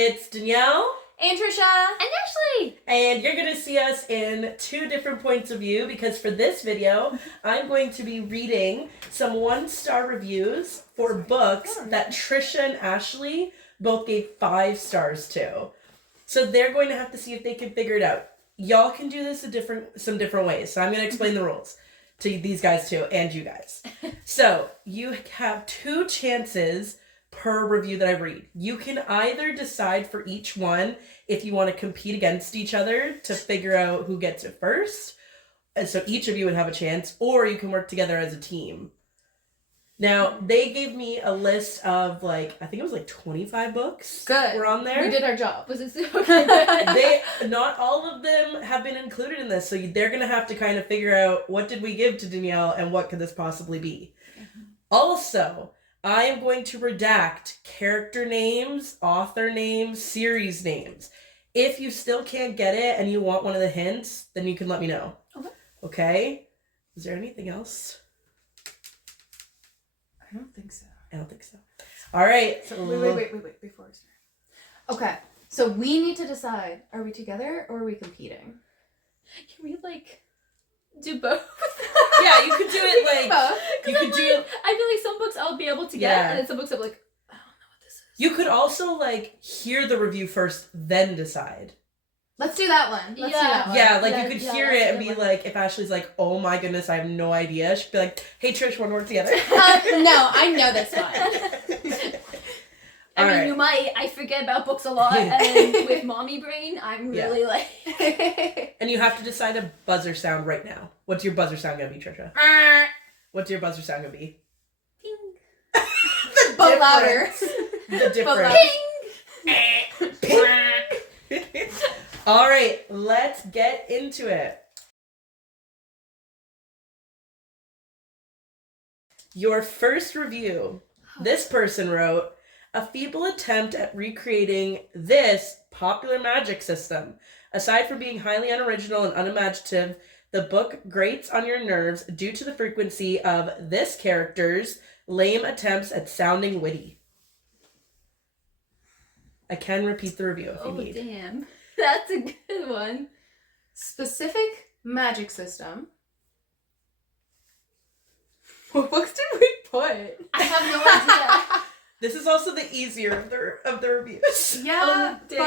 It's Danielle. And Tricia. And Ashley. And you're going to see us in two different points of view because for this video, I'm going to be reading some 1-star reviews for books that Tricia and Ashley both gave 5 stars to. So they're going to have to see if they can figure it out. Y'all can do this some different ways. So I'm going to explain the rules to these guys too and you guys. So you have 2 chances per review that I read. You can either decide for each one if you want to compete against each other to figure out who gets it first. And so each of you would have a chance, or you can work together as a team. Now, they gave me a list of I think it was 25 books. Good. Were on there. We did our job. Was it okay? Not all of them have been included in this, so they're going to have to kind of figure out what did we give to Danielle and what could this possibly be. Also, I am going to redact character names, author names, series names. If you still can't get it and you want one of the hints, then you can let me know. Okay? Is there anything else? I don't think so. I don't think so. All right. So wait. Before we start. Okay. So we need to decide, are we together or are we competing? Can we, do both? Yeah, you could do it you could do it. I feel like some books I'll be able to get, and then some books I'm like, I don't know what this is. You could also hear the review first, then decide. Let's do that one. Let's do that one. Yeah, you could hear it and be if Ashley's oh my goodness, I have no idea. She'd be like, hey Trish, wanna work together? No, I know this one. I mean, you might. I forget about books a lot, and with mommy brain, I'm really And you have to decide a buzzer sound right now. What's your buzzer sound gonna be, Tricia? What's your buzzer sound gonna be? Ping. But louder. The difference. Ping. Ping. All right, let's get into it. Your first review. This person wrote, a feeble attempt at recreating this popular magic system. Aside from being highly unoriginal and unimaginative, the book grates on your nerves due to the frequency of this character's lame attempts at sounding witty. I can repeat the review if you need. Oh, damn. That's a good one. Specific magic system. What books did we put? I have no idea. This is also the easier of the reviews. Yeah, but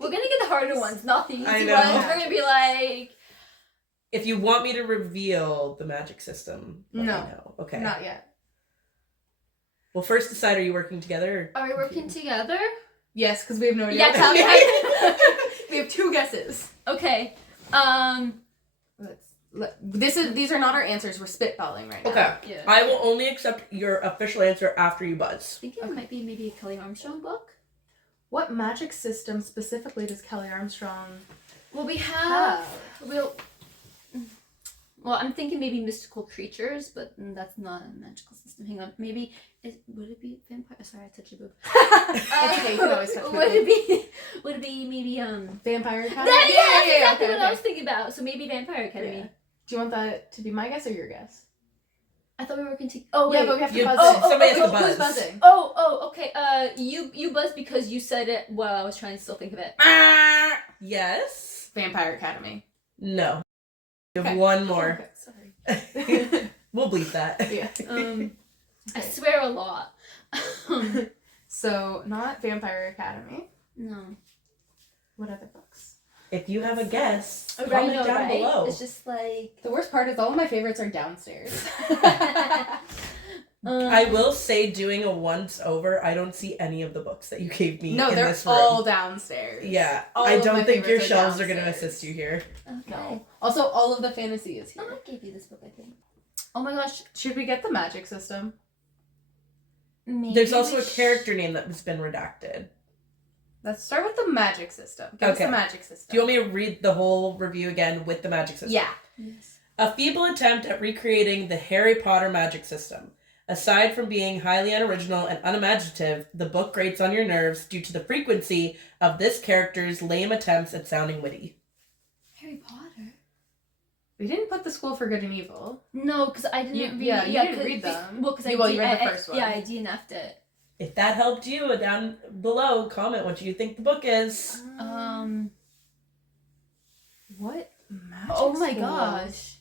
we're gonna get the harder ones, not the easy I ones. know. We're gonna be like... If you want me to reveal the magic system, let me know. Okay. Not yet. Well, first decide, are you working together? Are we working together? Yes, because we have no idea. Yeah, tell me. We have 2 guesses. Okay. These are not our answers. We're spitballing right now. Okay. Yeah. I will only accept your official answer after you buzz. I think it might be maybe a Kelly Armstrong book. What magic system specifically does Kelly Armstrong Well, we have... Well, I'm thinking maybe mystical creatures, but that's not a magical system. Hang on. Maybe... Would it be vampire? Sorry, I touched your boob. It's okay, you can always touch my Would it be maybe... Vampire Academy? That's exactly okay, what I was thinking about. So maybe Vampire Academy. Yeah. Do you want that to be my guess or your guess? I thought we were working together. Oh, yeah, wait. but we have to You- buzz oh, in. somebody has to Who's buzz. buzzing? Okay. You buzzed because you said it while I was trying to still think of it. Yes. Vampire Academy. No. You have one more. Okay, sorry. We'll bleep that. Yeah. I swear a lot. So, not Vampire Academy. No. What other books? If you have a guess, I comment know, down right? below. It's just like... The worst part is all of my favorites are downstairs. I will say, doing a once over, I don't see any of the books that you gave me No, in they're this room. all downstairs. Yeah, All I of don't my think your favorites are shelves are going to downstairs. assist you here. Okay. No. Also, all of the fantasy is here. I gave you this book, I think. Oh my gosh. Should we get the magic system? Maybe There's also a character name that has been redacted. Let's start with the magic system. Give us the magic system. Do you want me to read the whole review again with the magic system? Yeah. Yes. A feeble attempt at recreating the Harry Potter magic system. Aside from being highly unoriginal and unimaginative, the book grates on your nerves due to the frequency of this character's lame attempts at sounding witty. Harry Potter? We didn't put The School for Good and Evil. No, because I didn't read... you didn't read them. Well, because You read the first one. Yeah, I DNF'd it. If that helped you, down below, comment what you think the book is. What magic Oh my schools? gosh.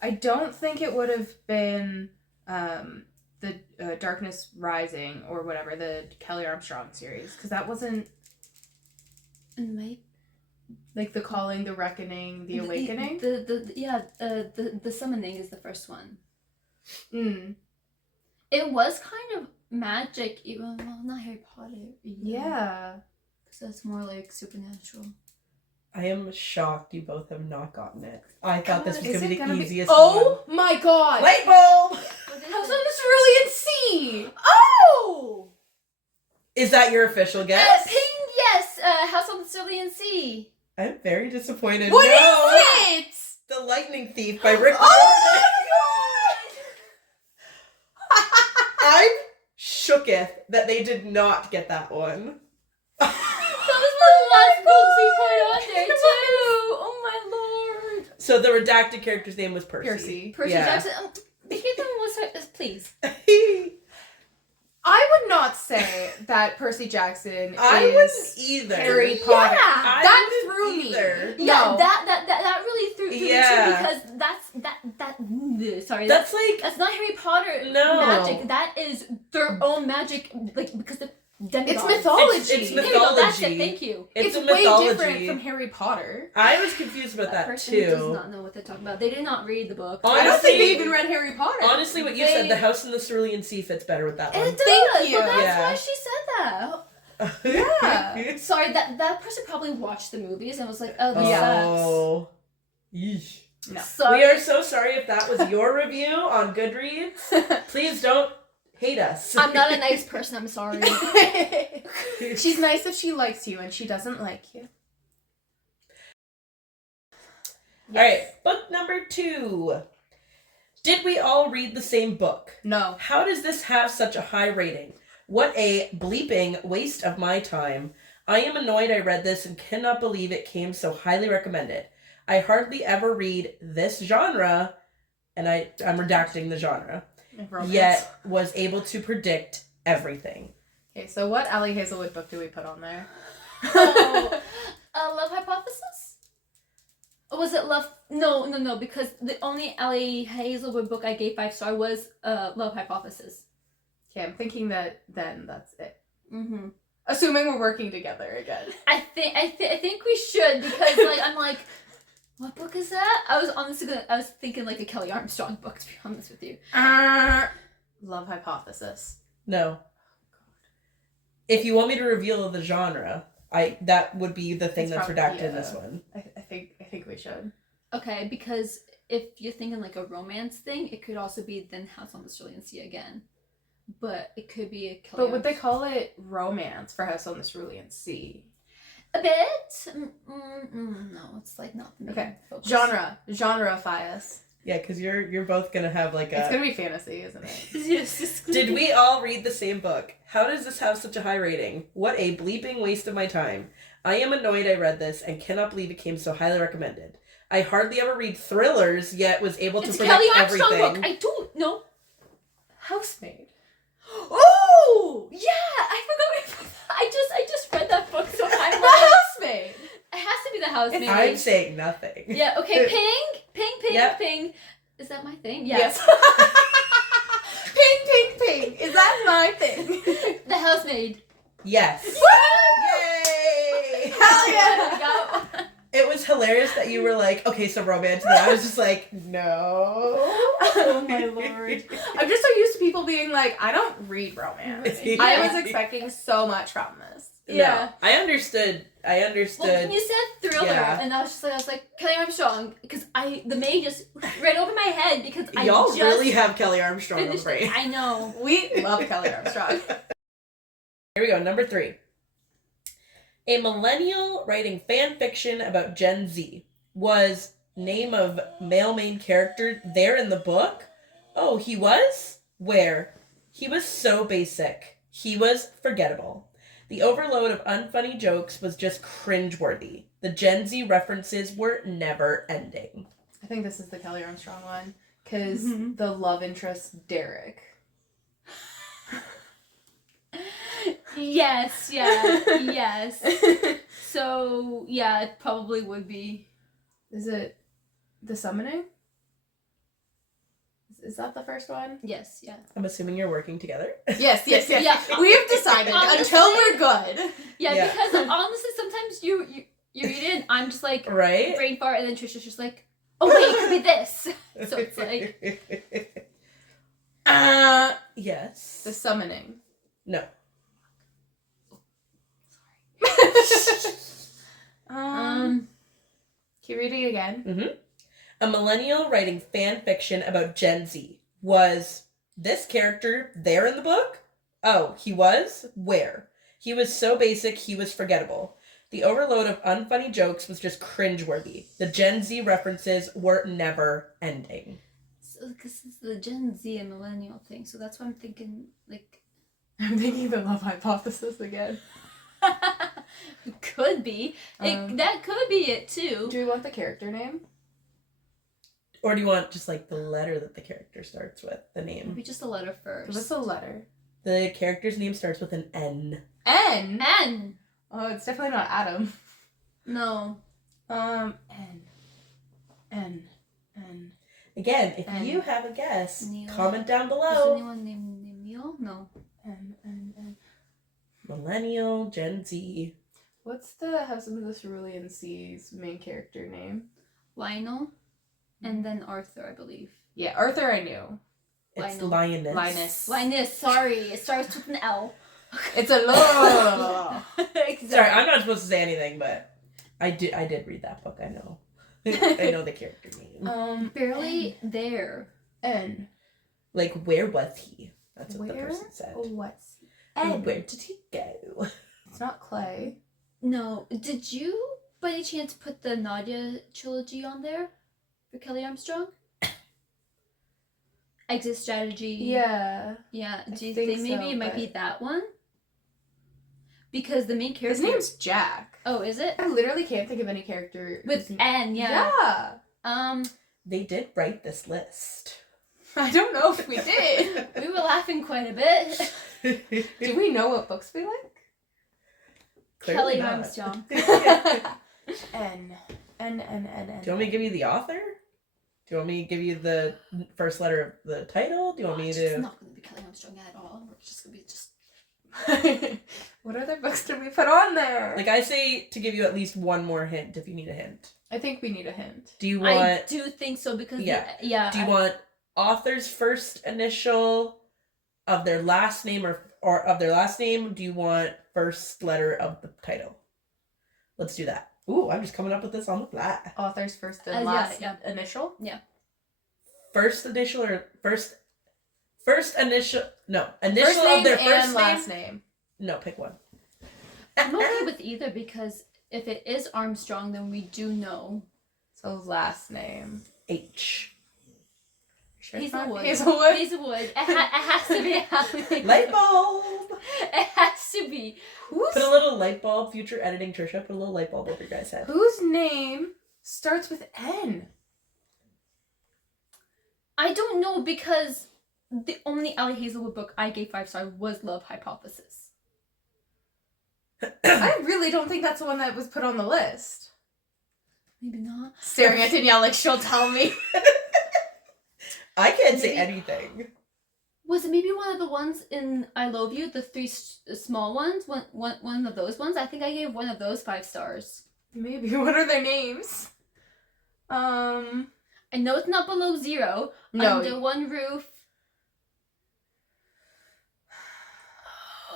I don't think it would have been the Darkness Rising or whatever, the Kelly Armstrong series, because that wasn't like the Calling, the Reckoning, the Awakening. The Summoning is the first one. Mm. It was kind of magic, even well, not Harry Potter. Yeah. Because that's more like supernatural. I am shocked you both have not gotten it. I thought this was going to be the easiest Oh my god! Light bulb! House on the Cerulean Sea! Oh! Is that your official guess? Ping, yes! House on the Cerulean Sea. I'm very disappointed. What No! is it? The Lightning Thief by Rick Oh Riordan. I'm shooketh that they did not get that one. Those were the last books we put on there too. Oh my lord. So the redacted character's name was Percy. Percy Yeah. Jackson. Give them please. I would not say that Percy Jackson I is wouldn't either. Harry Potter. Yeah. That threw me. either. Yeah, No. that really threw me too because That's like that's not Harry Potter No. magic. That is their own magic, like because the demigods. It's mythology. It's There you go, that's it. mythology. Thank you. It's a way mythology. different from Harry Potter. I was confused about that person does too. not know what they're talking about. They did not read the book. I don't think they Honestly- even read Harry Potter. Honestly, what you said, the House in the Cerulean Sea fits better with that one. It does. Thank you. But that's Yeah. why she said that. Yeah. Sorry, that person probably watched the movies and was like, oh, this sucks. Oh. Yeesh. No. Sorry. We are so sorry if that was your review on Goodreads. Please don't hate us. I'm not a nice person. I'm sorry. She's nice if she likes you and she doesn't like you. Alright, book number 2. Did we all read the same book? No. How does this have such a high rating? What a bleeping waste of my time. I am annoyed I read this and cannot believe it came so highly recommended. I hardly ever read this genre, and I'm redacting the genre, Romance. yet was able to predict everything. Okay, so what Allie Hazelwood book do we put on there? Love Hypothesis? Or was it Love? No, because the only Ellie Hazelwood book I gave 5-star was Love Hypothesis. Okay, I'm thinking that then that's it. Mm-hmm. Assuming we're working together again. I think we should because like I'm like, what book is that? I was thinking like a Kelly Armstrong book, to be honest with you. Love Hypothesis. No. If you want me to reveal the genre, that would be the thing It's that's probably, redacted in this one. I think we should. Okay, because if you're thinking like a romance thing, it could also be then House on the Cerulean Sea again. But it could be a Kelly But would they call it romance for House on the Cerulean Sea? a bit? No, it's like not the main Okay. focus. Genreify us. Yeah, because you're both gonna have like It's a... gonna be fantasy, isn't it? Yes, it's gonna Did be- we all read the same book? How does this have such a high rating? What a bleeping waste of my time. I am annoyed I read this and cannot believe it came so highly recommended. I hardly ever read thrillers, yet was able to It's a predict Kelly Armstrong everything. book. I don't know. Housemaid. Oh yeah, I forgot. I just read that book, so I'm The right. Housemaid. It has to be the Housemaid. I'm saying nothing. Yeah. Okay. Ping. Yep. Ping. Is that my thing? Yeah. Yes. Ping. Is that my thing? The Housemaid. Yes. Woo! Yay! Hell yeah! There we go. It was hilarious that you were like, okay, so romance, and I was just like, no. Oh my lord. I'm just so used to people being like, I don't read romance. I was expecting so much from this. Yeah. No, I understood. Well, you said thriller, Yeah. and I was like Kelly Armstrong, because the maid just read over my head because I Y'all just really have Kelly Armstrong on the finished brain. it. I know. We love Kelly Armstrong. Here we go, number 3. A millennial writing fan fiction about Gen Z. Was name of male main character there in the book? Oh, he was? Where? He was so basic. He was forgettable. The overload of unfunny jokes was just cringeworthy. The Gen Z references were never ending. I think this is the Kelly Armstrong one. Because Mhm. the love interest, Derek. Yes, yeah, yes. So, yeah, it probably would be. Is it The Summoning? Is that the first one? Yes, yeah. I'm assuming you're working together. Yes. Yeah. We've decided Honestly- until we're good. Yeah, because honestly, sometimes you read it and I'm just like, Right? brain fart, and then Trisha's just like, oh wait, it could be this. So it's like, Yes. The Summoning. No. Can you read it again? Mm-hmm. A millennial writing fan fiction about Gen Z. Was this character there in the book? Oh, he was? Where? He was so basic, he was forgettable. The overload of unfunny jokes was just cringeworthy. The Gen Z references were never ending. so because it's the Gen Z and millennial thing, so that's why I'm thinking, like, I'm thinking the Love Hypothesis again. could be. That could be it too. Do we want the character name? Or do you want just like the letter that the character starts with? The name. Maybe just a letter first. What's the letter? The character's name starts with an N. N? N. Oh, it's definitely not Adam. No. N. Again, if N. you have a guess, Neil. comment down Is below. anyone named Neil? No. N. Millennial, Gen Z. What's the Husband of the Cerulean Sea's main character name? Lionel. And then Arthur, I believe. Yeah, Arthur I knew. It's Lionel. Linus. Linus, sorry. It starts with an L. It's a law. Exactly. Sorry, I'm not supposed to say anything, but I did read that book. I know. I know the character name. Barely there. N. Like, where was he? That's what the Where person said. What's And where did he go? It's not Clay. No. Did you, by any chance, put the Nadia trilogy on there for Kelly Armstrong? Exit Strategy. Yeah. Yeah. I Do you think think maybe so, it might but- be that one? Because the main character. His name's Jack. Oh, is it? I literally can't think of any character With whose- N, yeah. Yeah. They did write this list. I don't know if we did. We were laughing quite a bit. Do we know what books we like? Clearly Kelly not. Armstrong. N. Do you want me to give you the author? Do you want me to give you the first letter of the title? Do you want me It's to... not going to be Kelly Armstrong at all. We're just going to be just. What other books did we put on there? Like, I say to give you at least one more hint if you need a hint. I think we need a hint. Do you want... I do think so because. Yeah. Yeah. Do you want author's first initial of their last name or of their last name? Do you want first letter of the title? Let's do that. Ooh, I'm just coming up with this on the fly. Author's first and Yeah, last yeah. initial? First initial or first initial? No, initial First name of their and first name. last name. No, pick one. I'm okay with either because if it is Armstrong, then we do know. So last name. H. Sure it's not Hazelwood. Hazelwood. Hazelwood. It has to be happening. Light bulb. It has to be. Who's, Put a little light bulb. Future editing, Tricia. Put a little light bulb over your guys' head. whose name starts with N? I don't know because the only Allie Hazelwood book I gave 5 stars was Love Hypothesis. I really don't think that's the one that was put on the list. Maybe not. Staring at Danielle like she'll tell me. I can't say Maybe- anything. Was it maybe one of the ones in I Love You, the 3 small ones? One of those ones? I think I gave one of those 5 stars. Maybe. What are their names? I know it's not below 0. No. Under One Roof.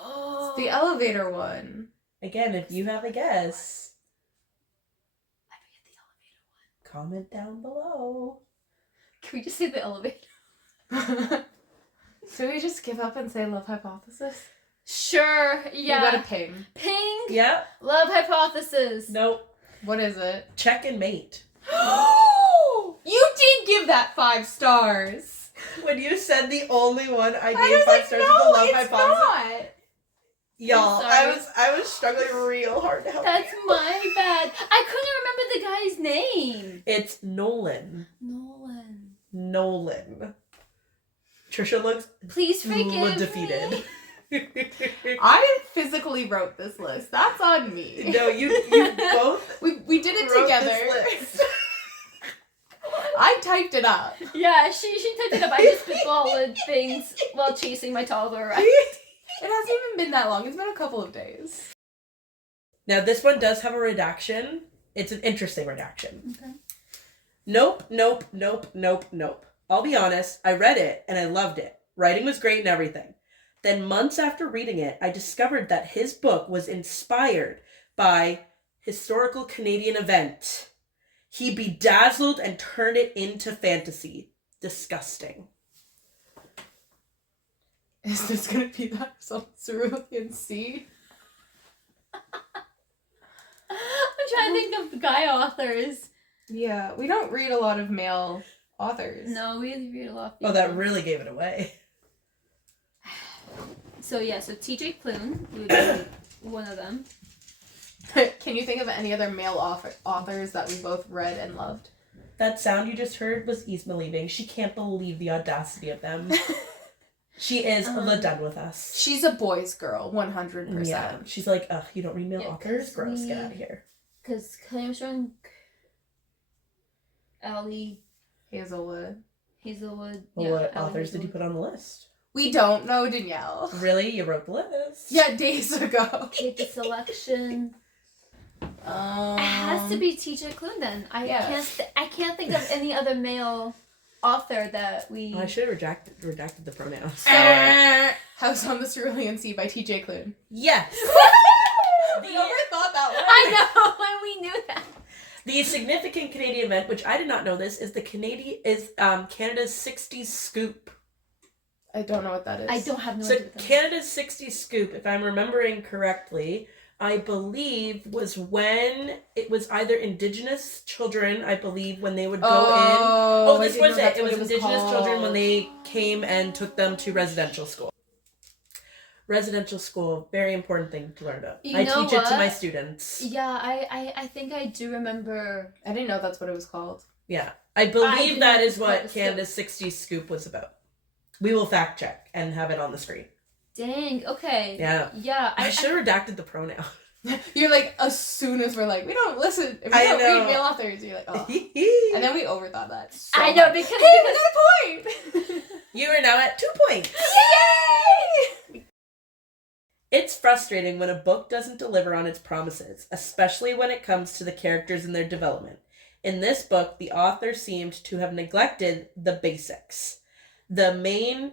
It's the elevator one. Again, if you have a guess, I forget the elevator one. comment down below. Can we just say the elevator? Should we just give up and say Love Hypothesis? Sure, yeah. You got a ping. Ping! Yeah. Love Hypothesis! Nope. What is it? Check and mate. You did give that 5 stars. When you said the only one I I gave was 5 like, stars no, to the Love it's Hypothesis. not. Y'all, I'm sorry. I was struggling real hard to help That's you. my bad. I couldn't remember the guy's name. It's Nolan. Nolan. Tricia looks Please forgive defeated. me. I physically wrote this list. That's on me. No, you both We did it wrote together. this list. I typed it up. Yeah, she typed it up. I just spitballed things while chasing my toddler around. It hasn't even been that long. It's been a couple of days. Now, this one does have a redaction. It's an interesting redaction. Okay. Nope. I'll be honest, I read it and I loved it. Writing was great and everything. Then months after reading it, I discovered that his book was inspired by historical Canadian event. He bedazzled and turned it into fantasy. Disgusting. Is this gonna be that some Cerulean Sea? I'm trying to think of guy authors. Yeah, we don't read a lot of male authors. No, we read a lot. Oh, that really gave it away. So TJ Klune would be one of them. Can you think of any other male authors that we both read and loved? That sound you just heard was Isma leaving. She can't believe the audacity of them. She is done with us. She's a boys' girl, 100%. Yeah, she's like, ugh, you don't read male Yeah, authors? 'cause Gross, we- get out of here. Because Armstrong, Allie, Hazelwood. Hazelwood. Well, yeah, what Allie authors did you Hazelwood. put on the list? We don't know Danielle. Really? You wrote the list? Yeah, days ago. Make the selection. It has to be TJ Klune then. I can't think of any other male author that we. Oh, I should have redacted the pronouns. House on the Cerulean Sea by T.J. Klune. Yes! We never thought that one. I know, and we knew that. The significant Canadian event, which I did not know this, is Canada's 60s scoop. I don't know what that is. I don't have no So idea. what that is. Canada's 60s scoop, if I'm remembering correctly, I believe was when it was either Indigenous children, I believe, when they would go in. Oh, this was it. It was Indigenous children when they came and took them to residential school. Residential school, very important thing to learn about. You I know teach it to what? my students. Yeah, I think I do remember. I didn't know that's what it was called. Yeah. I believe do that know is it's what called a Canada's 60s scoop was about. We will fact check and have it on the screen. Dang. Okay. Yeah. Yeah. I should have redacted the pronoun. You're like, as soon as we're like, we don't listen, if we I don't know. read male authors, you're like, oh. And then we overthought that. So I know much. because Hey, another point! You are now at 2 points. Yay! It's frustrating when a book doesn't deliver on its promises, especially when it comes to the characters and their development. In this book, the author seemed to have neglected the basics. The main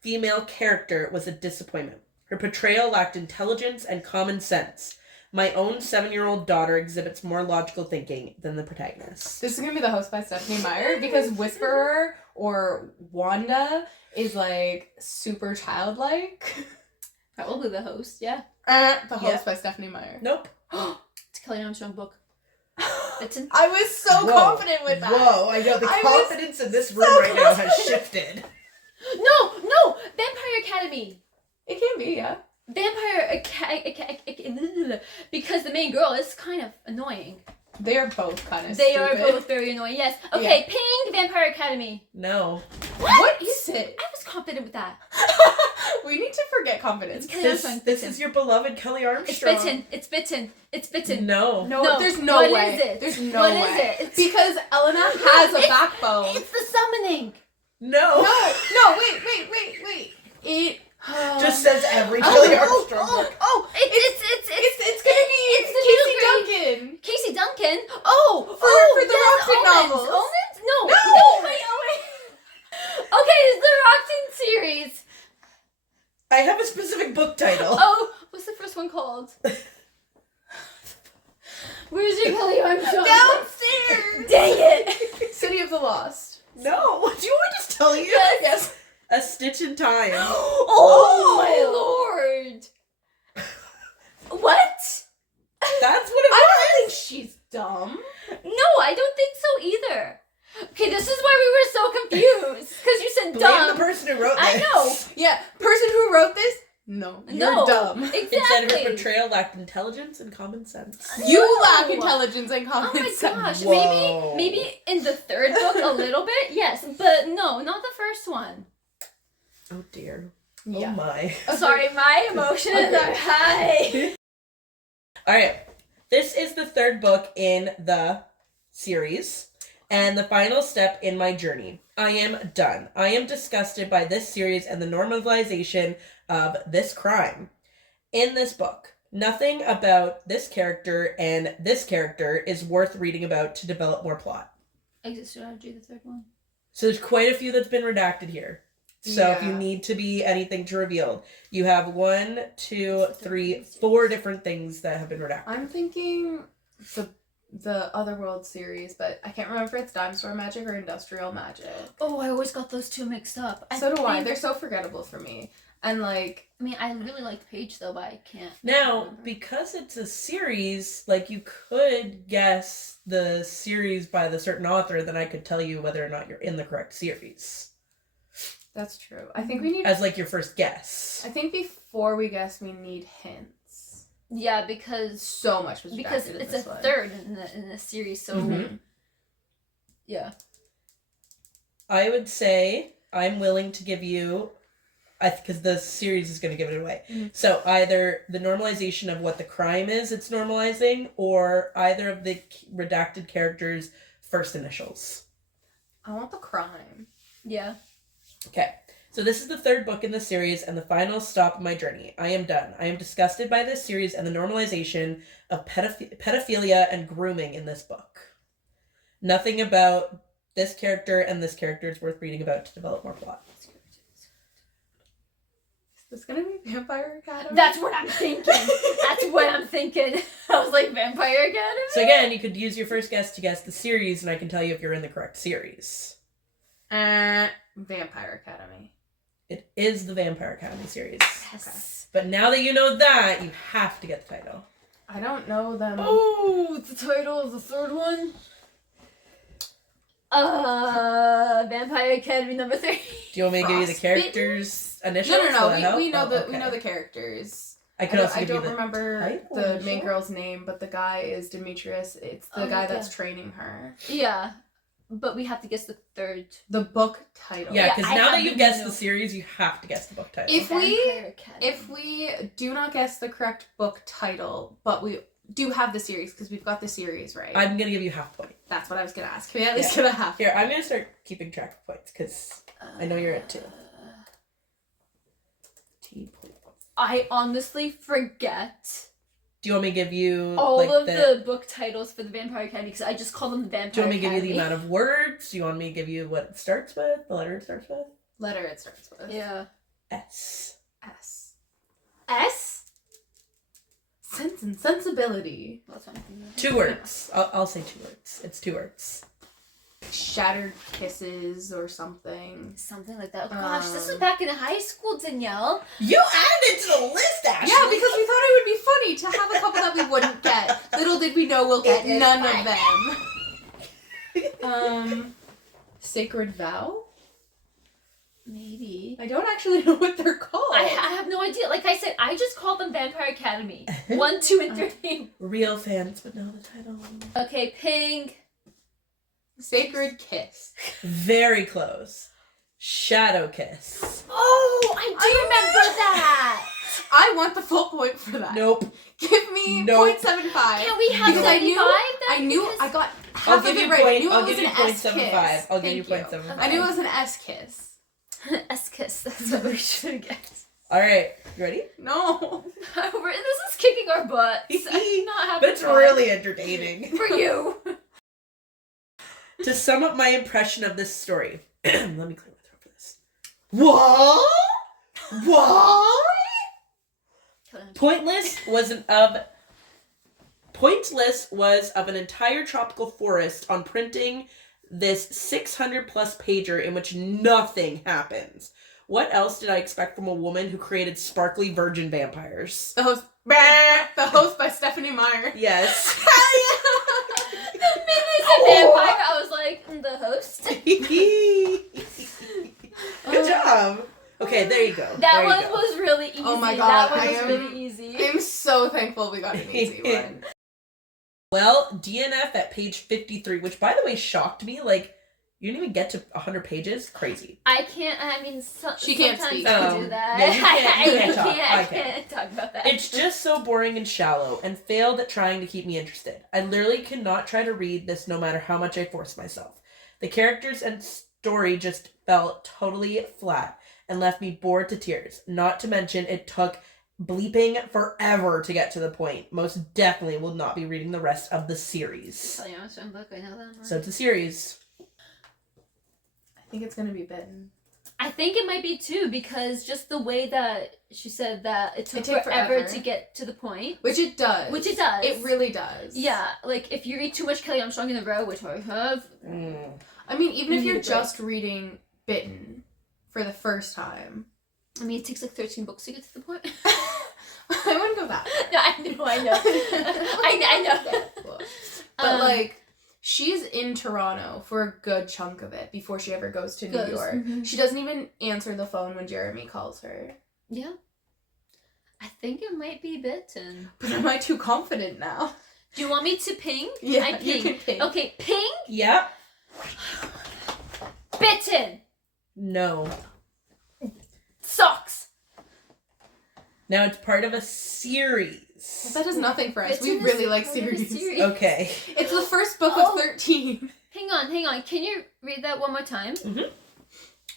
female character was a disappointment. Her portrayal lacked intelligence and common sense. My own 7-year-old daughter exhibits more logical thinking than the protagonist. This is gonna be the host by Stephanie Meyer because Whisperer or Wanda is like super childlike. probably the host. Yeah. The host Yeah. by Stephanie Meyer. Nope. It's a Kelly Armstrong book. It's in. I was so confident with that. Whoa, I know the I was confidence in this room so right now has confident. shifted. No, Vampire Academy. It can be, yeah. Vampire because the main girl is kind of annoying. They are both kind of They stupid. are both very annoying. Yes. Okay. Ping Vampire Academy. No. What is it? I was confident with that. We need to forget confidence. Kelly This Armstrong. is your beloved Kelly It's Armstrong. It's bitten. No. No, there's no What way. is it? There's no What way. is it? It's- Because Elena has a It's- backbone. It's the summoning. No. No, wait. It Just says every Kelly Armstrong book. it's gonna be it's the Casey middle grade. Duncan. Casey Duncan. Oh, For the yes, Roxy Omens. novels. Omens? No. No. Wait. Okay, it's the Roxy series. I have a specific book title. Oh, what's the first one called? Where's your Kelly Armstrong? Downstairs. Dang it. City of the Lost. No. Do you want me to just tell you? Yes. A Stitch in Time. Oh my lord. What? That's what it I was. don't think she's dumb. No, I don't think so either. Okay, this is why we were so confused. Because you said Blame dumb. the person who wrote this. I know. Yeah, person who wrote this, no, you're No, dumb. It said her Exactly. portrayal lacked intelligence and common sense. You No. lack intelligence and Oh common my sense. gosh, Whoa. maybe in the third book a little bit, yes, but no, not the first one. Oh dear. Yeah. Oh my. Sorry, my emotions are high. All right. This is the third book in the series and the final step in my journey. I am done. I am disgusted by this series and the normalization of this crime. In this book, nothing about this character and this character is worth reading about to develop more plot. Exit strategy, the third one. So there's quite a few that's been redacted here. So if you need to be anything to reveal, you have 1, 2, 3, 4 different things that have been redacted. I'm thinking the Otherworld series, but I can't remember if it's Dinosaur Magic or Industrial Magic. Oh, I always got those two mixed up. So do I. They're so forgettable for me. And like, I mean, I really like Paige though, but I can't. Now, because it's a series, like you could guess the series by the certain author, then I could tell you whether or not you're in the correct series. that's true. I think we need... As like your first guess. I think before we guess, we need hints. Yeah, because So much was because redacted in it's this a one. third in the series, so yeah. I would say I'm willing to give you, because the series is going to give it away. Mm-hmm. So either the normalization of what the crime is it's normalizing, or either of the redacted characters' first initials. I want the crime. Yeah. Okay, so this is the third book in the series and the final stop of my journey. I am done. I am disgusted by this series and the normalization of pedophilia and grooming in this book. Nothing about this character and this character is worth reading about to develop more plot. Is this gonna be Vampire Academy? That's what I'm thinking. That's what I'm thinking. I was like, Vampire Academy? So again, you could use your first guess to guess the series, and I can tell you if you're in the correct series. Vampire Academy. It is the Vampire Academy series. Yes. But now that you know that, you have to get the title. I don't know them. Oh, the title of the third one? Vampire Academy number 3. Do you want me to give you the characters' initials? Will that No. help? We know Oh, we know okay. the characters. I could also I give you don't the remember title the initial? main girl's name, but the guy is Demetrius. It's the guy that's yeah. training her. Yeah. But we have to guess the third. The book title. Yeah, because I now that have you've to guessed know. the series, you have to guess the book title. If we do not guess the correct book title, but we do have the series because we've got the series right. I'm going to give you half point. That's what I was gonna ask. Can we at least get a half? Here, I'm going to start keeping track of points, because I know you're at 2. I honestly forget Do you want me to give you all like of the book titles for the Vampire Academy because I just call them the Vampire Do you want me to give you the Academy. amount of words? Do you want me to give you what it starts with? The letter it starts with? Letter it starts with. Yeah. S. S. S? Sense and Sensibility. That's what I'm thinking of. 2 words. I'll say 2 words. It's 2 words. Shattered Kisses or something. Something like that. Oh gosh, this was back in high school, Danielle. You added it to the list, Ashley! Yeah, because we thought it would be funny to have a couple that we wouldn't get. Little did we know we'll get none of them. Sacred Vow? Maybe. I don't actually know what they're called. I have no idea. Like I said, I just called them Vampire Academy. 1, 2, and 3. Real fans would know the title. Okay, Ping. Sacred Kiss. Very close. Shadow Kiss. Oh, I do remember that. I want the full point for that. Nope. Give me Nope. 0.75. Can we have Because 75 I knew Because- I got I'll half give of you it right. I knew I'll it was give you an S 0.75. kiss. I'll give you Thank 0.75. I knew it was an S kiss. S-Kiss. That's what we should have guessed. Alright, you ready? No. This is kicking our butts. I'm not happy. But it's really entertaining. for you. To sum up my impression of this story. Let me clear my throat for this. What? Pointless was of an entire tropical forest on printing this 600 plus pager in which nothing happens. What else did I expect from a woman who created sparkly virgin vampires? The host. The host by Stephanie Meyer. Yes. The minute it's a vampire, I was like, the host. Good job. Okay, there you go. That There you one go. was really easy. Oh my God, That one I was am- really easy. I'm so thankful we got an easy one. Well, DNF at page 53, which by the way shocked me. Like, You didn't even get to 100 pages? Crazy. I can't, I mean, She can't sometimes speak. I Oh. do that. Yeah, you can't talk. I I can. can't talk about that. It's just so boring and shallow and failed at trying to keep me interested. I literally cannot try to read this no matter how much I force myself. The characters and story just felt totally flat and left me bored to tears. Not to mention it took bleeping forever to get to the point. Most definitely will not be reading the rest of the series. Tell you, I'm a book. I know that one. So it's a series. I think it's gonna be Bitten. I think it might be too, because just the way that she said that it took took forever forever. to get to the point. Which it does. It really does. Yeah, like if you read too much Kelly Armstrong in a row, which I have. I mean, even You if need you're a break. just reading Bitten for the first time. I mean, it takes like 13 books to get to the point. I wouldn't go that far. No, I know. I know. But like, she's in Toronto for a good chunk of it before she ever goes to New York. Mm-hmm. She doesn't even answer the phone when Jeremy calls her. Yeah. I think it might be Bitten. But am I too confident now? Do you want me to ping? Yeah, I ping. you can ping. Okay, ping. Yep. Bitten. No. Socks. Now it's part of a series. That does nothing for us. Bitten We is really like part of a series. series. Okay. It's the first book Oh. of 13. Hang on. Can you read that one more time?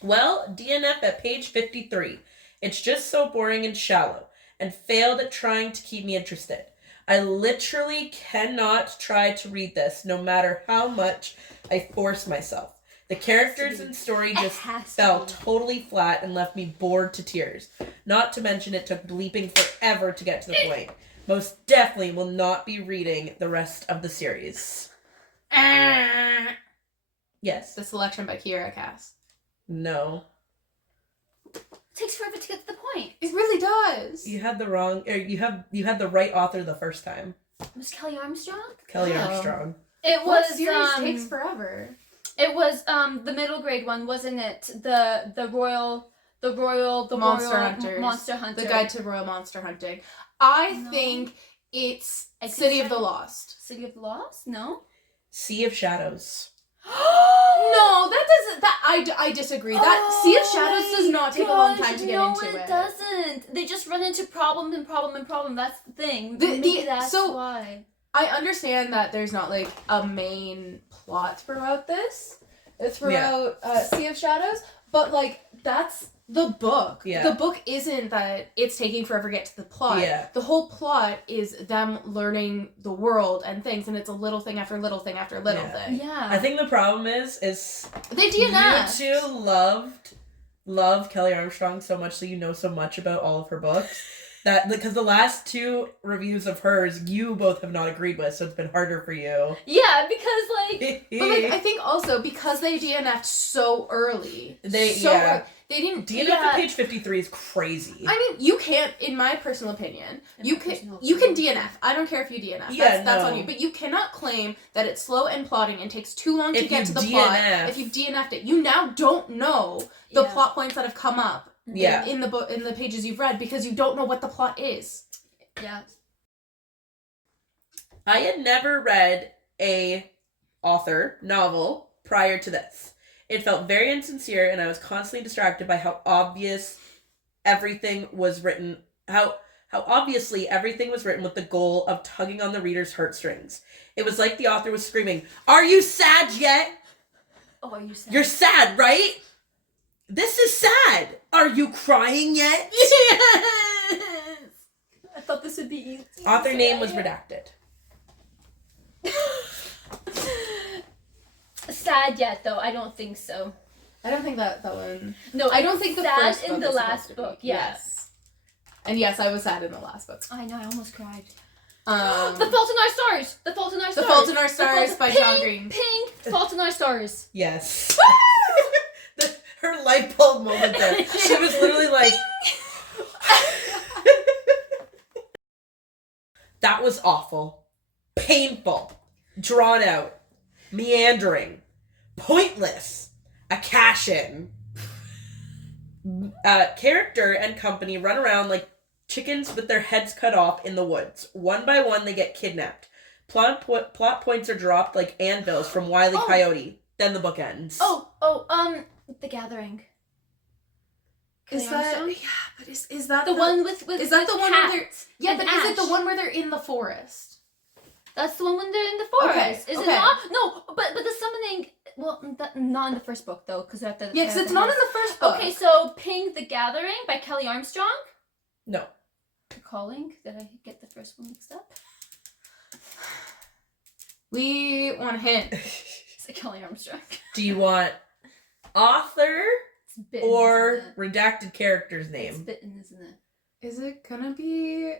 Well, DNF at page 53. It's just so boring and shallow, and failed at trying to keep me interested. I literally cannot try to read this, no matter how much I force myself. The characters and story just fell totally flat and left me bored to tears. Not to mention it took bleeping forever to get to the point. Most definitely will not be reading the rest of the series. Yes. The selection by Kiera Cass. No. It takes forever to get to the point. It really does. You had the wrong, or you had the right author the first time. Was Kelly Armstrong? Kelly Oh. Armstrong. It What was series takes forever? It was the middle grade one, wasn't it? The royal Monster Hunters. Monster Hunter. The Guide to Royal Monster Hunting. I No. think it's I could City of say- the Lost. City of the Lost? No. Sea of Shadows. No, that doesn't. I disagree. That Sea of Shadows does not take a long time to get into it. No, it doesn't. They just run into problem. That's the thing. The- Maybe that's so- why. I understand that there's not like a main plot throughout this, Sea of Shadows, but like that's the book. Yeah. The book isn't that it's taking forever to get to the plot. Yeah. The whole plot is them learning the world and things, and it's a little thing after little thing after little Yeah. thing. Yeah. I think the problem is They DNF. you two love Kelly Armstrong so much, so you know so much about all of her books. That because the last two reviews of hers you both have not agreed with, so it's been harder for you. Yeah, because like But like I think also because they DNF'd so early. They didn't DNF Yeah. at page 53 is crazy. I mean, you can't, in my personal opinion, you can DNF. I don't care if you DNF. Yeah, That's no. on you. But you cannot claim that it's slow and plotting and takes too long to If get you to the DNF. plot. If you've DNF'd it, you now don't know the Yeah. plot points that have come up Yeah. in the book, in the pages you've read, because you don't know what the plot is. yeah. I had never read a author novel prior to this. It felt very insincere, and I was constantly distracted by how obvious everything was written. How obviously everything was written with the goal of tugging on the reader's heartstrings. It was like the author was screaming, "Are you sad yet? Oh, are you sad? You're sad, right? This is sad. Are you crying yet?" Yes! I thought this would be easy. Author name was redacted. Sad yet though? I don't think so. I don't think that one. No, I don't think the sad first in book the is last supposed to be. book. Yeah. Yes. And yes, I was sad in the last book. I know. I almost cried. The The Fault in Our Stars. The Fault in Our Stars. The Fault in Our Stars Fault- by Ping, John Green. Ping. Fault in Our Stars. Yes. Her light bulb moment there. She was literally like, that was awful. Painful. Drawn out. Meandering. Pointless. A cash-in. Character and company run around like chickens with their heads cut off in the woods. One by one, they get kidnapped. Plot points are dropped like anvils from Wile E. Oh. Coyote. then the book ends. The Gathering. Is Kelly that Armstrong? but is that The one with is that the one where they're and but is it the Ash. one where they're in the forest? That's the one when they're in the forest. Okay, Is okay. it not? No, but the summoning. Well, not in the first book though, because Yeah, because it's not in the first book. Okay, so Ping the Gathering by Kelly Armstrong. No. The Calling. Did I get the first one mixed up? We want a hint. It's Kelly Armstrong. Do you want author It's Bitten, or isn't it? redacted character's It's name? Bitten, isn't it? Is it gonna be?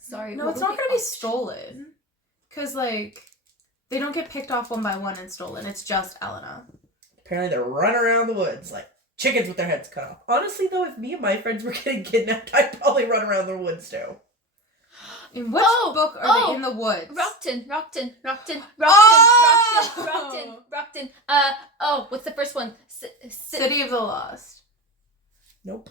Sorry. No, what it's would not gonna be option? stolen. Cause like, they don't get picked off one by one and stolen. It's just Elena. Apparently they're running around the woods like chickens with their heads cut off. Honestly though, if me and my friends were getting kidnapped, I'd probably run around the woods too. In which book are they in the woods? Rockton. What's the first one? City of the Lost. Nope.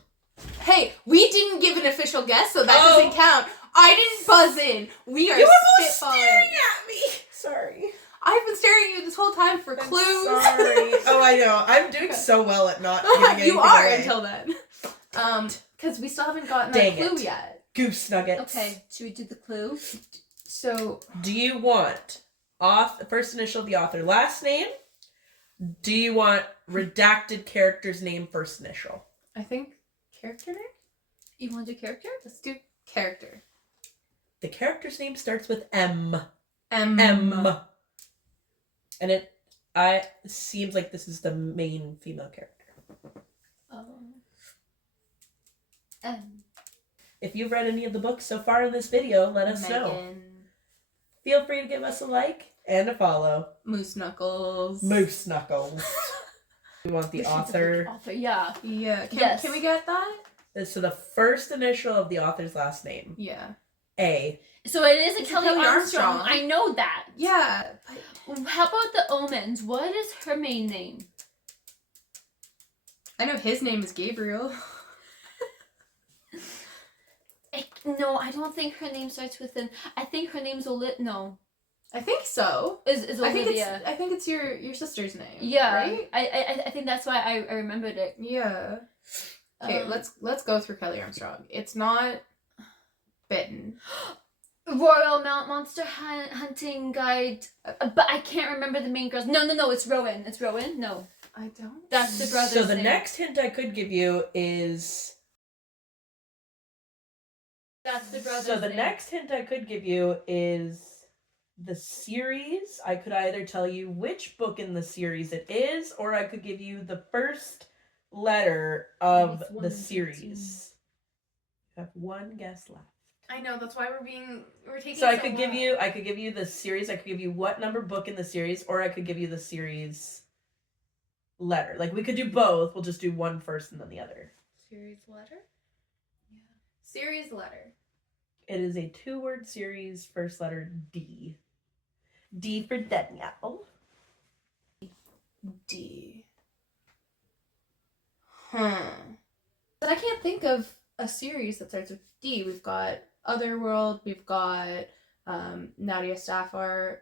Hey, we didn't give an official guess, so that doesn't count. I didn't buzz in. We are You were both spitballing. staring at me. Sorry. I've been staring at you this whole time for I'm clues. sorry. Oh, I know. I'm doing so well at not giving anything You are away. until then. Because we still haven't gotten Dang that clue it. yet. Goose nuggets. Okay, should we do the clue? So Do you want first initial of the author, last name? Do you want redacted character's name, first initial? I think character name? You want to do character? Let's do character. The character's name starts with M. M. M. And it seems like this is the main female character. If you've read any of the books so far in this video, let us know. Megan. Feel free to give us a like and a follow. Moose Knuckles. Moose Knuckles. We want the author. Author, yeah. Yeah. Yes. Can we get that? So the first initial of the author's last name. Yeah. A. So it is a It's Kelly Kelly Armstrong. Armstrong. I know that. Yeah. But How about the Omens? What is her main name? I know his name is Gabriel. No, I don't think her name starts with an. I think her name's No, I think so. is Olivia. I think it's your sister's name. Yeah, Right? I think that's why I remembered it. Yeah. Okay, let's go through Kelly Armstrong. It's not Bitten. Royal Mount Monster Hunting Guide, but I can't remember the main girl's. No, it's Rowan. It's Rowan. No, I don't. that's the brother's So the name. next hint I could give you is. That's the brother's So the name. next hint I could give you is the series. I could either tell you which book in the series it is, or I could give you the first letter of It's one the and series. You have one guess left. I know, that's why we're taking So I could give you the series, I could give you what number book in the series, or I could give you the series letter. Like we could do both, we'll just do one first and then the other. series letter? Yeah. Series letter. It is a 2-word series, first letter D. D for Danielle. D. But I can't think of a series that starts with D. We've got Otherworld, we've got Nadia Stafford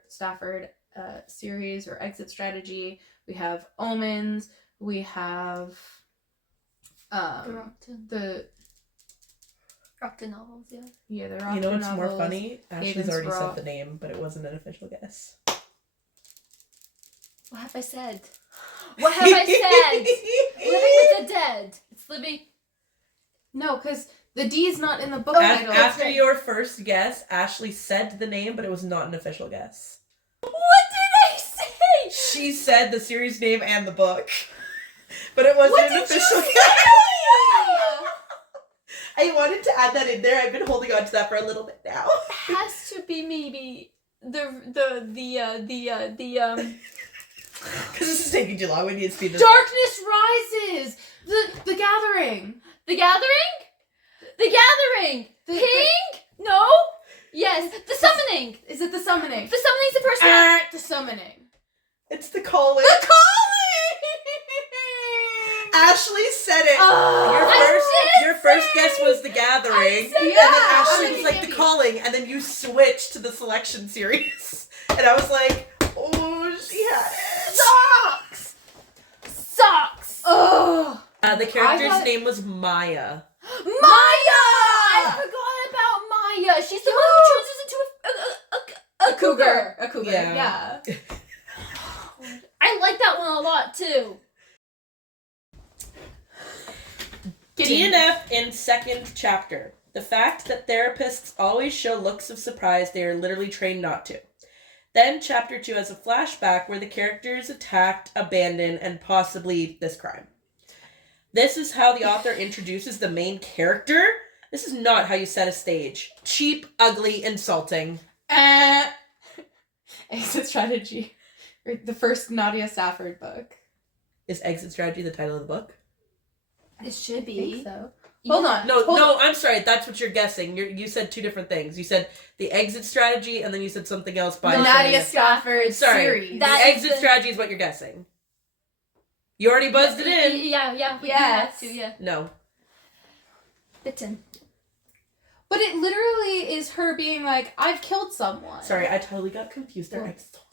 series or Exit Strategy, we have Omens, we have the Rockton novels, yeah. Yeah, the Rockton You know what's novels. more funny? Ashley's Haven's already Rock. said the name, but it wasn't an official guess. What have I said? What have I said? Living with the Dead. It's living. No, because the D is not in the book Af- title. After your first guess, Ashley said the name, but it was not an official guess. What did I say? She said the series name and the book, but it wasn't an official guess. I wanted to add that in there. I've been holding on to that for a little bit now. Has to be maybe the Because this is taking too long. We need to speed this. Darkness Rises! The Gathering! The Gathering? The Gathering! Ping? No? Yes. The Summoning! Is it The Summoning? The Summoning's the first one. The Summoning. It's the calling. The Calling! Ashley said it. Oh, Your first guess was the Gathering, said and then that. Ashley I'm was gonna like give the you- calling, and then you switched to the selection series, and I was like, oh, she had it. Sucks! Oh! The character's name was Maya. Maya! I forgot about Maya. She's the one who turns us into a cougar. A cougar. Yeah. I like that one a lot too. DNF in second chapter. The fact that therapists always show looks of surprise they are literally trained not to. Then chapter 2 has a flashback where the character is attacked, abandoned, and possibly this crime. This is how the author introduces the main character. This is not how you set a stage. Cheap, ugly, insulting. Exit Strategy. The first Nadia Stafford book. Is Exit Strategy the title of the book? It should I be. think so. Hold on. No, I'm sorry. That's what you're guessing. You said two different things. You said the exit strategy, and then you said something else by the Nadia Stafford The series. exit strategy is what you're guessing. You already buzzed it in. Yeah. Yes. Yeah. No. Bitten. But it literally is her being like, I've killed someone. Sorry, I totally got confused there. Well, I'm so sorry.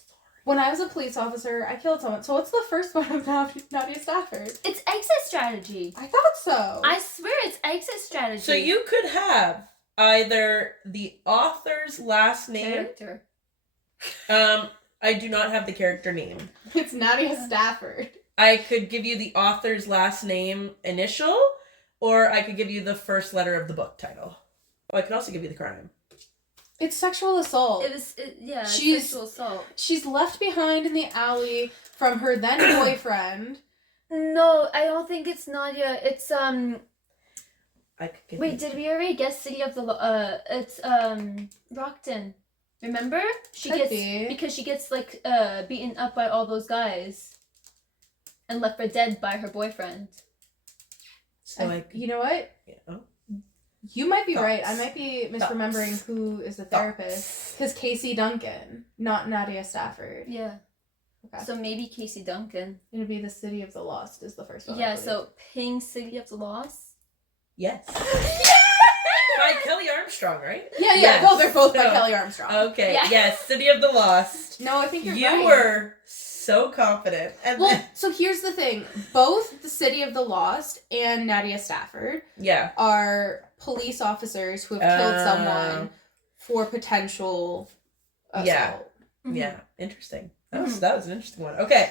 When I was a police officer, I killed someone. So what's the first one of Nadia Stafford? It's exit strategy. I thought so. I swear it's exit strategy. So you could have either the author's last name. Character. I do not have the character name. It's Nadia Stafford. I could give you the author's last name initial, or I could give you the first letter of the book title. I could also give you the crime. It's sexual assault. It's She's- sexual assault. She's left behind in the alley from her then boyfriend. No, I don't think it's Nadia. It's I could give Wait, you... did we already guess City of the it's Rockton. Remember? Because she gets like beaten up by all those guys and left for dead by her boyfriend. So You know what? Yeah. You might be Thoughts. right. I might be misremembering who is the therapist. Because Casey Duncan, not Nadia Stafford. Yeah. Okay. So maybe Casey Duncan. It'll be The City of the Lost is the first one. I Yeah, believe. so Ping City of the Lost. Yes. By Kelly Armstrong, right? Yeah. Yes. No, they're both by So- Kelly Armstrong. Okay, Yeah. yes, City of the Lost. No, I think you're You right. were so confident. And Well, then, so here's the thing. Both The City of the Lost and Nadia Stafford yeah. are police officers who have killed someone for potential assault. Yeah. Yeah, interesting. That was an interesting one. Okay.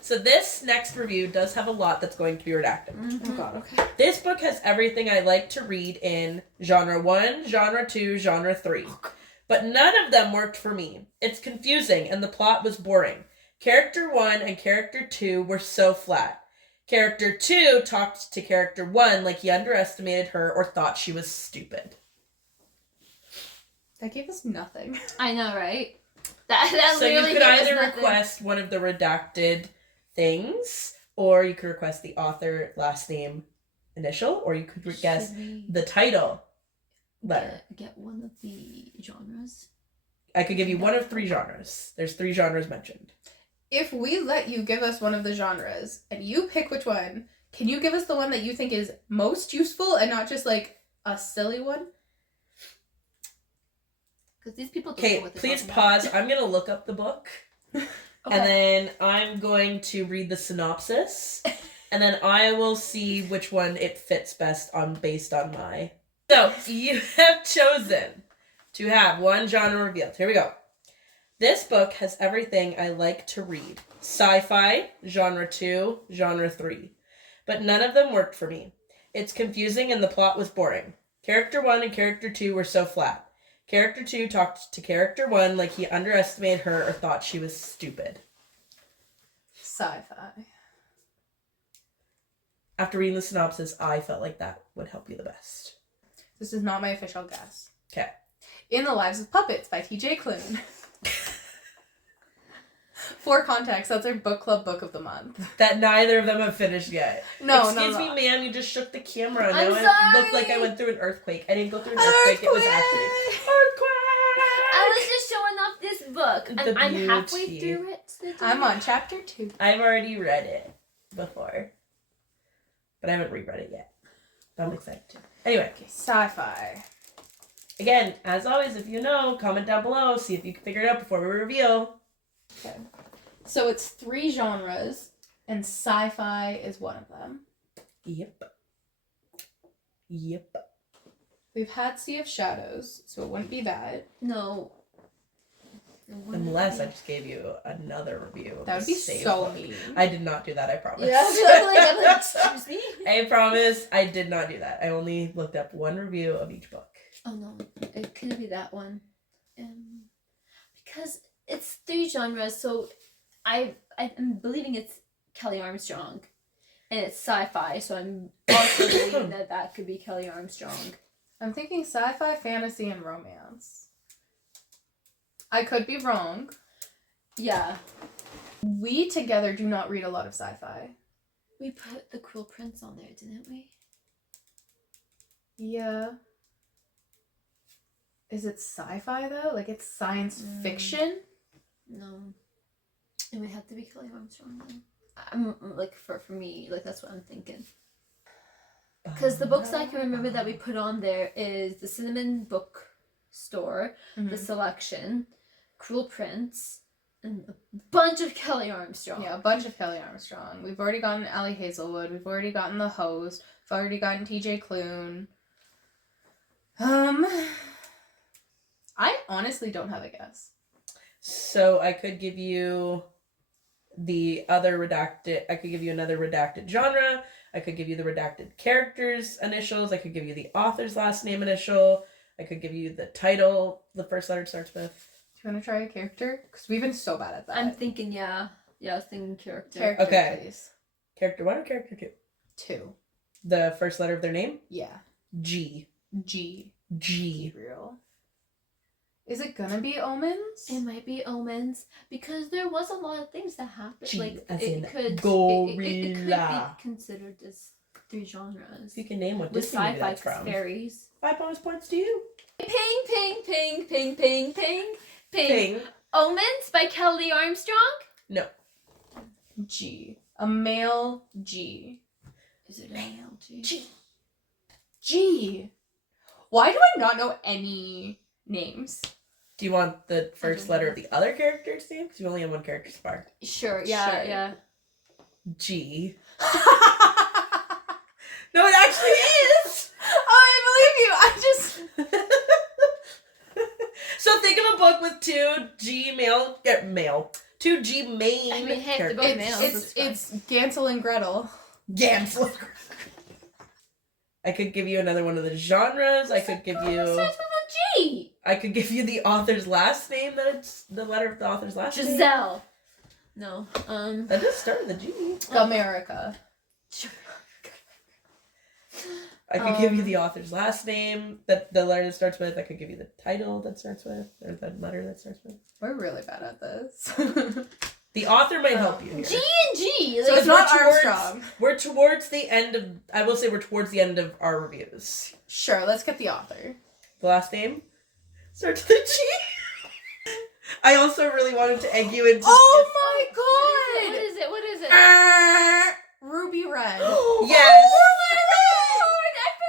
So this next review does have a lot that's going to be redacted. Oh god, okay. This book has everything I like to read in genre 1, genre 2, genre 3. But none of them worked for me. It's confusing and the plot was boring. Character 1 and Character 2 were so flat. Character 2 talked to Character 1 like he underestimated her or thought she was stupid. That gave us nothing. I know, right? That So you literally could gave us either nothing. request one of the redacted things, or you could request the author last name initial, or you could guess Should we the title letter. get one of the genres? I could give you one of 3 genres. There's 3 genres mentioned. If we let you give us one of the genres and you pick which one, can you give us the one that you think is most useful and not just like a silly one? Because these people don't know Okay, what they're please talking about. pause. I'm going to look up the book, Okay. and then I'm going to read the synopsis, and then I will see which one it fits best based on my... So, you have chosen to have one genre revealed. Here we go. This book has everything I like to read. Sci-fi, genre 2, genre 3. But none of them worked for me. It's confusing and the plot was boring. Character 1 and Character 2 were so flat. Character 2 talked to Character 1 like he underestimated her or thought she was stupid. Sci-fi. After reading the synopsis, I felt like that would help you the best. This is not my official guess. Okay. In the Lives of Puppets by T.J. Klune. For context, that's our book club book of the month. That neither of them have finished yet. No, Excuse no. me, ma'am, you just shook the camera. I'm Now it looked like I went through an earthquake. I didn't go through an earthquake. It was actually earthquake. I was just showing off this book, and The I'm halfway beauty. through it. I'm on chapter 2. I've already read it before, but I haven't reread it yet. But I'm excited to. Anyway, Okay, sci-fi. again, as always, if you know, comment down below. See if you can figure it out before we reveal. Okay. So it's 3 genres, and sci-fi is one of them. Yep. We've had Sea of Shadows, so it wouldn't be that. No. Unless I just gave you another review. That would be so mean. I did not do that, I promise. Yeah, I'm like, excuse me? I promise I did not do that. I only looked up one review of each book. Oh no, it couldn't be that one. Because it's 3 genres, so I'm believing it's Kelly Armstrong. And it's sci-fi, so I'm also believing that could be Kelly Armstrong. I'm thinking sci-fi, fantasy, and romance. I could be wrong. Yeah. We together do not read a lot of sci-fi. We put The Cruel Prince on there, didn't we? Yeah. Is it sci-fi though? Like it's science fiction? No. It would have to be Kelly Armstrong then. I'm like for me, like that's what I'm thinking. Because the books I can remember that we put on there is the Cinnamon Book Store, The Selection, Cruel Prince, and a bunch of Kelly Armstrong. Yeah, a bunch of Kelly Armstrong. We've already gotten Allie Hazelwood. We've already gotten The Host. We've already gotten TJ Klune. I honestly don't have a guess. So I could give you the other redacted. I could give you another redacted genre. I could give you the redacted character's initials. I could give you the author's last name initial. I could give you the title the first letter starts with. Do you want to try a character? Because we've been so bad at that. I'm thinking, yeah. Yeah, I was thinking character. Character, Okay. please. Character 1 or character 2? 2. The first letter of their name? Yeah. G. G. Real. Is it gonna be Omens? It might be Omens because there was a lot of things that happened. G, like as it in could it could be gorilla. considered as 3 genres. You can name what With Disney movie sci-fi that's from. fairies. 5 bonus points to you. Ping, ping, ping, ping, ping, ping, ping. Ping. Omens by Kelly Armstrong? No. G. A male G. Is it a male G? G. Why do I not know any names? Do you want the first letter of the other character's name? Because you only have one character so far. Sure, yeah, Sure. yeah. G. No, it actually is! I believe you. So think of a book with 2 G male. 2 G main I mean, hey, if they're characters. both males. It's Gansel and Gretel. Gansel. I could give you another one of the genres. I could give you. Starts with a G. I could give you the author's last name. That's the letter of the author's last name. Giselle. No. That does start with a G. America. I could give you the author's last name. That the letter that starts with. I could give you the title that starts with, or the letter that starts with. We're really bad at this. The author might help you here. G and G. So it's we're not towards- Armstrong. We're towards the end of. I will say we're towards the end of our reviews. Sure, let's get the author. The last name starts with a G. I also really wanted to egg you into. Oh my god! What is it? Ruby Red. Yes.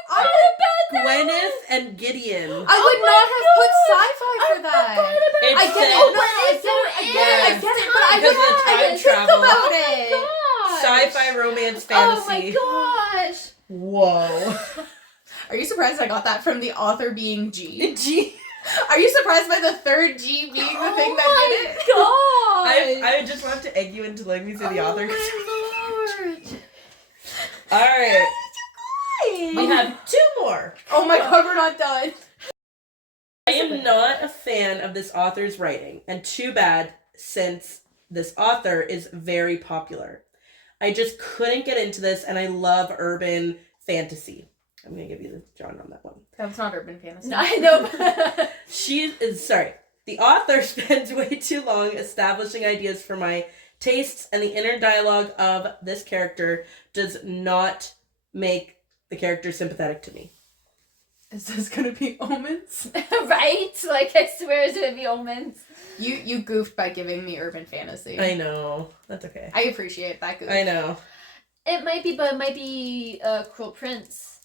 I forgot about that. Gwyneth and Gideon. I would not have put sci-fi for that. It I get said- it. No, I get it, but I Because of wouldn't time have think travel. about it. Sci-fi, romance, Oh fantasy. my gosh. Whoa. Are you surprised I got that from the author being G? G. Are you surprised by the third G being the thing that did it? God. I just want to egg you into letting me say the author. Oh my lord. All right. We have 2 more. Oh my god, we're not done. I am not a fan of this author's writing, and too bad since this author is very popular. I just couldn't get into this, and I love urban fantasy. I'm going to give you the genre on that one. That's not urban fantasy. No, I know. The author spends way too long establishing ideas for my tastes, and the inner dialogue of this character does not make the character sympathetic to me. Is this gonna be Omens? Right? Like, I swear it's gonna be Omens. You goofed by giving me urban fantasy. I know. That's okay. I appreciate that goof. I know. It might be, but it might be Cruel Prince.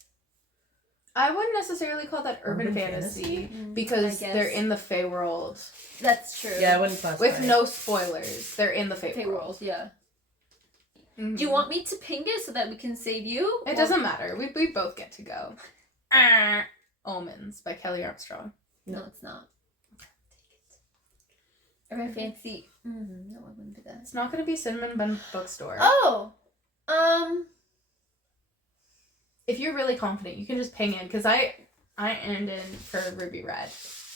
I wouldn't necessarily call that urban fantasy because they're in the Fae world. That's true. Yeah, I wouldn't classify With no spoilers, they're in the Fae world. Yeah. Mm-hmm. Do you want me to ping it so that we can save you? It doesn't matter. We both get to go. Omens by Kelly Armstrong. No, it's not. Take it. Urban fantasy. No, I wouldn't do that. It's not going to be Cinnamon Bun Bookstore. Oh! If you're really confident, you can just ping in, because I earned in for Ruby Red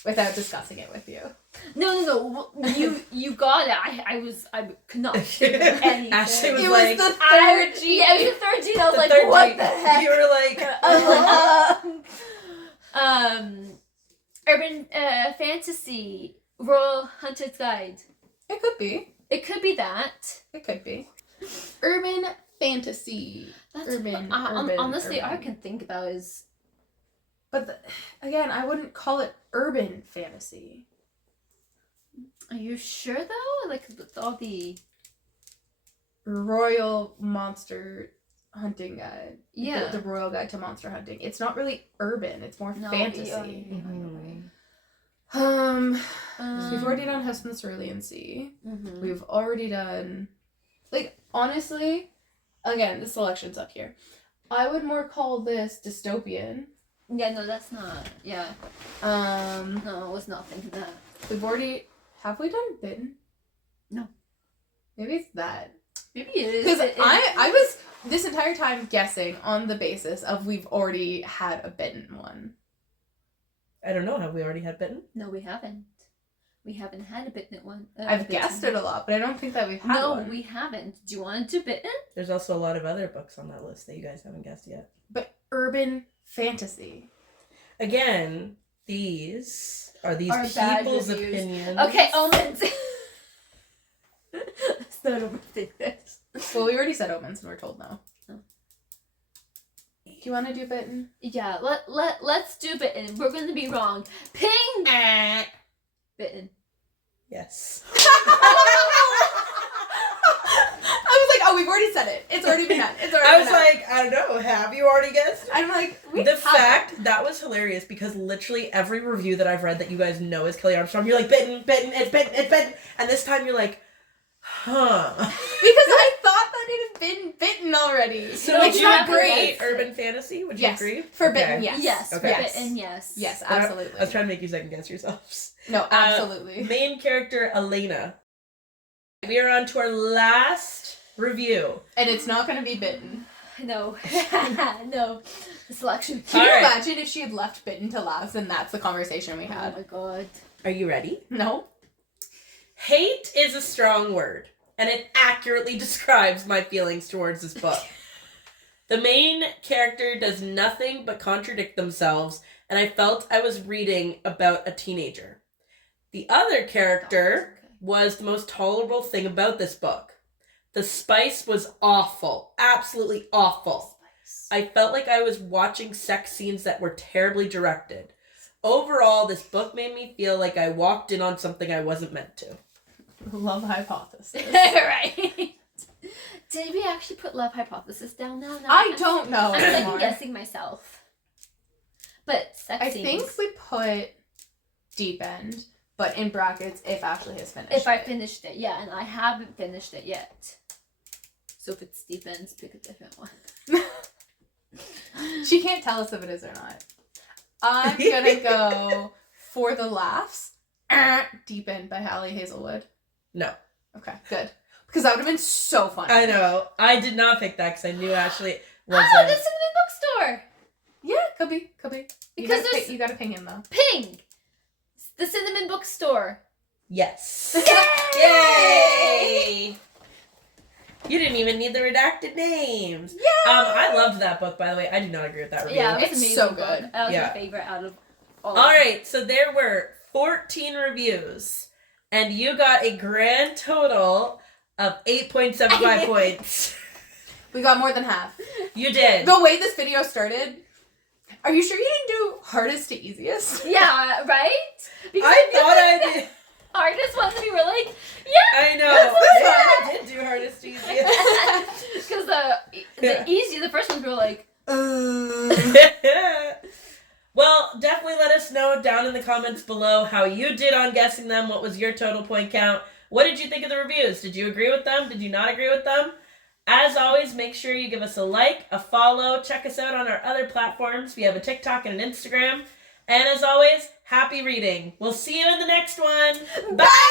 without discussing it with you. No. You got it. I could not think of anything. Ashley was It like, was the third G. Yeah, it was the third G, and I was the like, third what G. the heck? You were like, I was like, urban fantasy, Royal Hunter's Guide. It could be. It could be that. It could be. Urban fantasy. That's Urban, honestly, all I urban. can think about is. But again, I wouldn't call it urban fantasy. Are you sure though? Like with all the. Royal Monster Hunting Guide. Yeah. The Royal Guide to Monster Hunting. It's not really urban. It's more fantasy. We've already done House in the Cerulean Sea. Mm-hmm. We've already done, like, honestly, again, the selection's up here. I would more call this dystopian. Yeah, no, that's not. Yeah. No, I was not thinking that. Have we done Bitten? No. Maybe it's that. Maybe it is. Because I was this entire time guessing on the basis of we've already had a Bitten one. I don't know. Have we already had Bitten? No, we haven't. We haven't had a Bitten one. I've guessed it a lot, but I don't think that we've had one. No, we haven't. Do you want to do Bitten? There's also a lot of other books on that list that you guys haven't guessed yet. But urban fantasy. Again, these are bad people's reviews. opinions. Okay, Omens. Let's not overthink this. Well, we already said Omens and we're told no. Oh. Do you want to do Bitten? Yeah, let's do Bitten. We're gonna be wrong. Ping! Bitten. Yes. I was like, oh, we've already said it. It's already been done. I was like, I don't know. Have you already guessed? I'm like, The fact that was hilarious because literally every review that I've read that you guys know is Kelly Armstrong, you're like, Bitten, it's Bitten. And this time you're like, huh. Because I thought that it had been Bitten already. So would you agree urban fantasy? Would you agree? For Bitten, yes. Yes, Okay. for Bitten, yes. Yes, I absolutely. was trying to make you second guess yourselves. No, absolutely. Main character, Elena. We are on to our last review. And it's not going to be Bitten. No. No. The selection. Can you imagine if she had left Bitten to last and that's the conversation we had? Oh my god. Are you ready? No. Hate is a strong word, and it accurately describes my feelings towards this book. The main character does nothing but contradict themselves, and I felt I was reading about a teenager. The other character was the most tolerable thing about this book. The spice was awful. Absolutely awful. I felt like I was watching sex scenes that were terribly directed. Overall, this book made me feel like I walked in on something I wasn't meant to. Love hypothesis. Right. Did we actually put love hypothesis down now? I don't know I'm anymore. second guessing myself. But sex I scenes. think we put deep end, but in brackets if Ashley has finished If I it. finished it, yeah, and I haven't finished it yet. So if it's deep ends, pick a different one. She can't tell us if it is or not. I'm gonna go for the laughs. Deep End by Hazelwood. No. Okay, good. Because that would have been so fun. I know. I did not pick that because I knew Ashley wasn't. Oh, this is in the bookstore! Yeah, could be. Because you gotta ping him though. Ping! The Cinnamon Bookstore. Yes. Yay! Yay! You didn't even need the redacted names. Yay! I loved that book, by the way. I did not agree with that review. Yeah, it was It's amazing so book. good. That was Yeah. my favorite out of all. All right, so there were 14 reviews, and you got a grand total of 8.75 points. We got more than half. You did. The way this video started, are you sure you didn't do hardest to easiest? Yeah, right? Because I thought I did. hardest ones we were like, yeah. I know. That's I did do hardest to easiest. Because the easy, the first ones we were like, comments below how you did on guessing them. What was your total point count? What did you think of the reviews? Did you agree with them? Did you not agree with them? As always, make sure you give us a like, a follow. Check us out on our other platforms. We have a TikTok and an Instagram. And as always, happy reading. We'll see you in the next one. Bye!